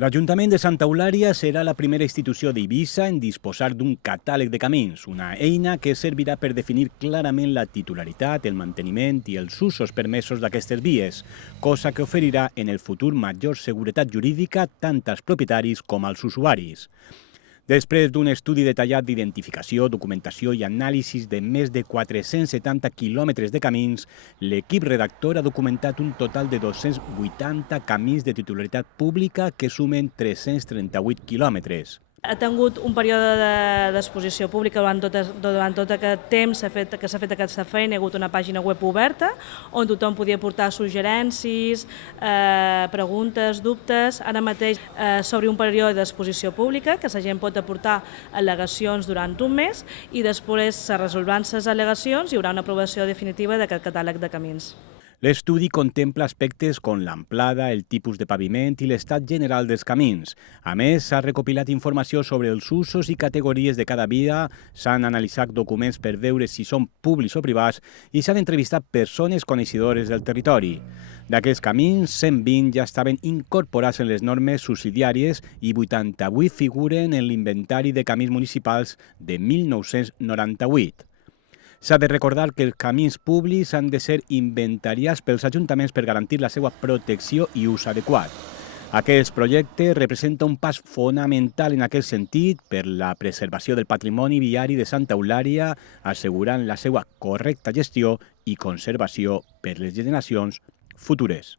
L'Ajuntament de Santa Eulària serà la primera institució d'Eivissa en disposar d'un catàleg de camins, una eina que servirà per definir clarament la titularitat, el manteniment i els usos permesos d'aquestes vies, cosa que oferirà en el futur major seguretat jurídica tant als propietaris com als usuaris. Després d'un estudi detallat d'identificació, documentació i anàlisis de més de 470 quilòmetres de camins, l'equip redactor ha documentat un total de 280 camins de titularitat pública que sumen 338 quilòmetres. Ha tingut un període d'exposició pública durant tot aquest temps que s'ha fet aquesta feina. Hi ha hagut una pàgina web oberta on tothom podia portar suggerències, preguntes, dubtes. Ara mateix s'obre un període d'exposició pública que la gent pot aportar al·legacions durant un mes i després se resoldran les al·legacions i hi haurà una aprovació definitiva d'aquest catàleg de camins. L'estudi contempla aspectes com l'amplada, el tipus de paviment i l'estat general dels camins. A més, s'ha recopilat informació sobre els usos i categories de cada via, s'han analitzat documents per veure si són públics o privats i s'han entrevistat persones coneixedores del territori. D'aquests camins, 120 ja estaven incorporats en les normes subsidiàries i 88 figuren en l'inventari de camins municipals de 1998. S'ha de recordar que els camins públics han de ser inventariats pels ajuntaments per garantir la seva protecció i ús adequat. Aquest projecte representa un pas fonamental en aquest sentit per la preservació del patrimoni viari de Santa Eulària, assegurant la seva correcta gestió i conservació per les generacions futures.